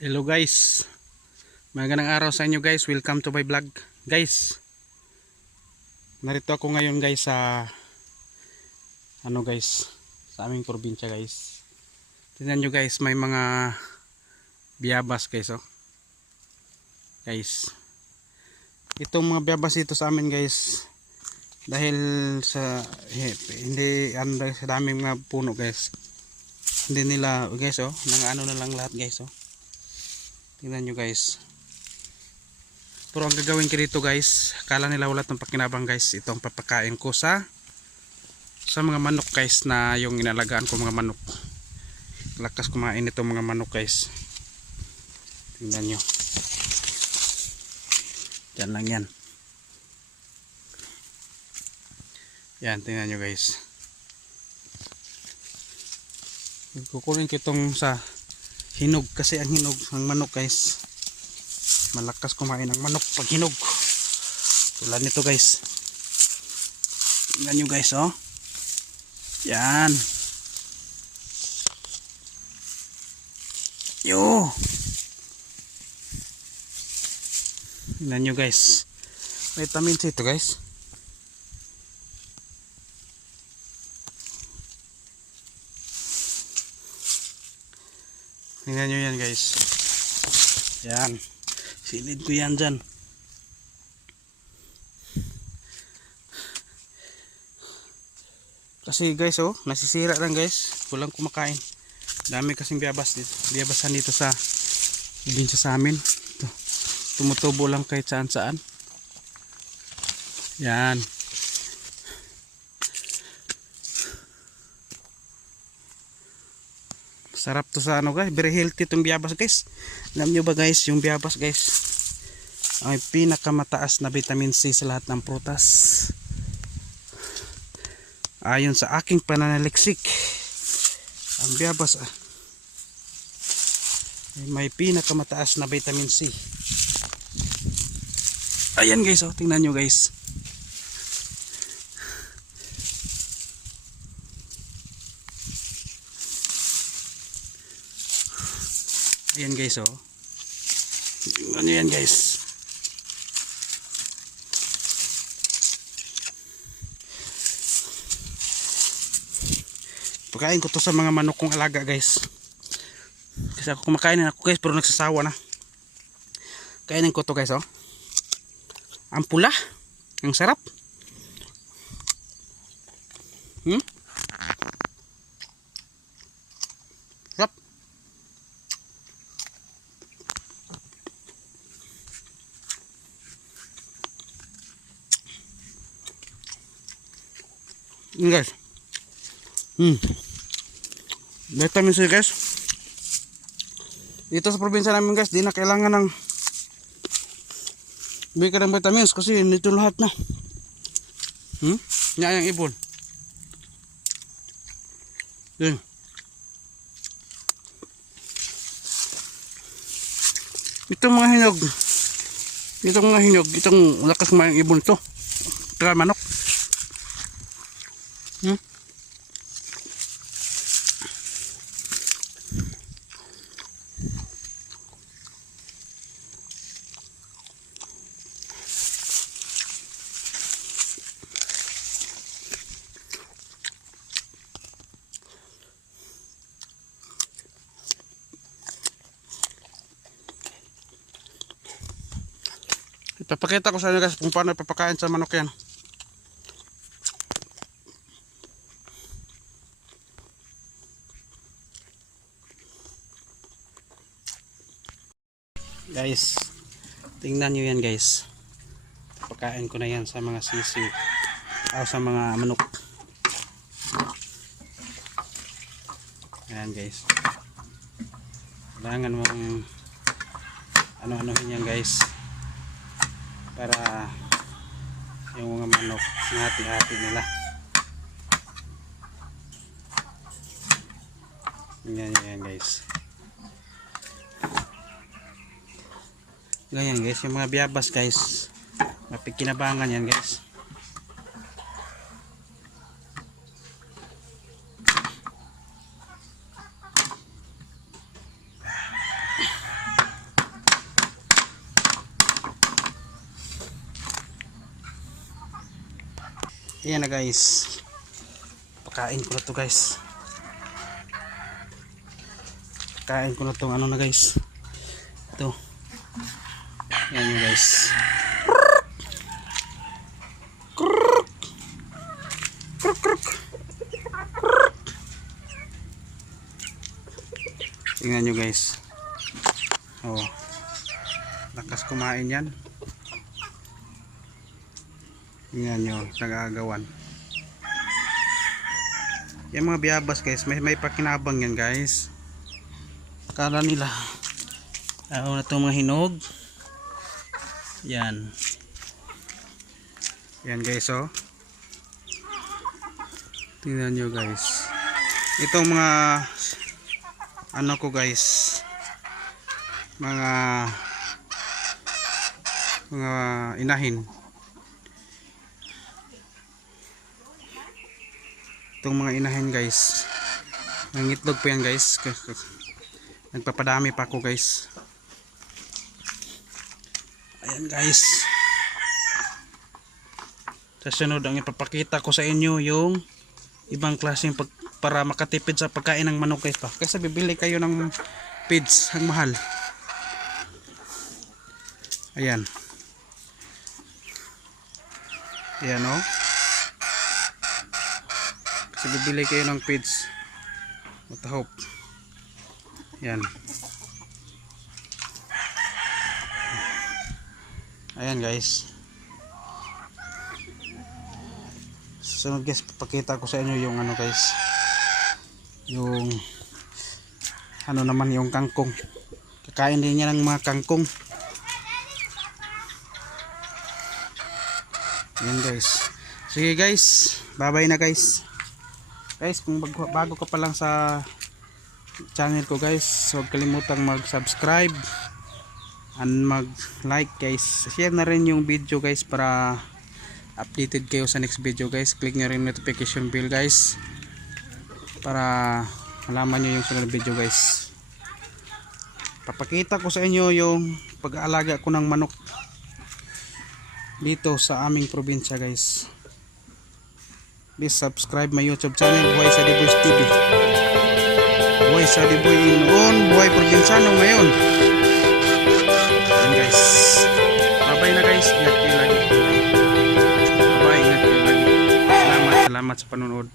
Hello guys. Magandang araw sa inyo guys. Welcome to my vlog. Guys. Narito ako ngayon guys sa ano guys sa aming probinsya guys. Tingnan nyo guys may mga biyabas guys oh. Guys. Itong mga biyabas dito sa amin guys dahil sa eh, hindi ano sa daming mga puno guys. Hindi nila guys oh, nang ano na lang lahat guys oh. Tingnan nyo guys. Pero ang gagawin ko dito guys, akala nila wala ng pakinabang guys, itong papakain ko sa sa mga manok guys na yung inalagaan ko mga manok. Lakas kumain itong mga manok guys. Tingnan nyo. Yan lang yan. Yan, tingnan nyo guys. Kukunin ko itong sa hinog kasi ang hinog ng manok guys. Malakas kumain ng manok pag hinog. Tulad nito guys. Tingnan nyo guys oh. Yan. Yo! Tingnan nyo guys. Vitamin C ito guys tingnan nyo yan guys. Yan. Silid ko yan dyan. Kasi guys oh nasisira lang guys. Walang kumakain. Dami kasing biyabas dito biyabasan dito sa probinsya sa amin. Ito, tumutubo lang kahit saan saan yan sarap to sa ano guys. Very healthy itong biyabas guys. Alam nyo ba guys yung biyabas guys ay pinakamataas na vitamin C sa lahat ng prutas. Ayon sa aking pananaliksik ang biyabas ah, ay may pinakamataas na vitamin C. Ayan guys oh. Tingnan nyo guys Ayan guys oh. Ano yan guys? Pagkain ko to sa mga manok kong alaga guys. Kasi ako kumakain na ako guys pero nagsasawa na. Kainin ko to guys oh. Ang pula. Ang sarap. Yun guys. Hmm. Vitamin C guys. Dito sa probinsya namin guys, di na kailangan ng bigyan ng vitamins kasi nito lahat na. Hmm? Nga yung ibon. Yun. Itong mga hinog. Itong mga hinog, itong lakas mga ibon to. Tara manok. Ipapakita ko sa inyo guys kung paano ipapakain sa manok yan. Guys, tingnan nyo yan guys. Pagkain ko na yan sa mga sisiw. O sa mga manok. Ayan guys. Kailangan mong ano-anohin yan guys. Para yung mga manok ngati-hati nila. Yan yan guys. Ganyan guys, yung mga biyabas guys. Mapikinabangan yan guys. Ayan na guys. Pakain ko na to guys. Pakain ko na tong ano na guys. Ito. Ayan yun guys. Tingnan nyo guys. Oh. Lakas kumain yan. Tingnan nyo, nag-aagawan. Yung mga biyabas guys, may, may pakinabang yan guys. Akala nila. Ako na itong mga hinog. Yan. Yan guys oh. Tingnan nyo guys. Itong mga ano ko guys. Mga mga inahin. Itong mga inahin guys. Nangitlog pa yan guys. Nagpapadami pa ako guys. Ayan guys. Sa sunod ang ipapakita ko sa inyo yung ibang klaseng pag, para makatipid sa pagkain ng manok guys pa. Kasi bibili kayo ng feeds ang mahal. Ayan. Ayan o. Oh. Kasi bibili kayo ng. What the hope. Ayan. Guys. Sunod guys, papakita ko sa inyo yung ano guys. Yung ano naman yung kangkong. Kakain din niya ng mga kangkong. Ayan guys. Sige guys, bye-bye na guys. Guys, kung bago, bago ka pa lang sa channel ko guys, huwag kalimutang mag-subscribe and mag-like guys. Share na rin yung video guys para updated kayo sa next video guys. Click nyo rin notification bell guys para malaman nyo yung sunod video guys. Papakita ko sa inyo yung pag-aalaga ko ng manok dito sa aming probinsya guys. Please subscribe my YouTube channel Buhay sa Diboy TV. Buhay sa Diboy noon, buhay probinsyano ngayon. Yan guys. Bye-bye na guys. Ingat kayo lagi. Bye-bye. Ingat kayo lagi. Salamat, salamat sa panonood.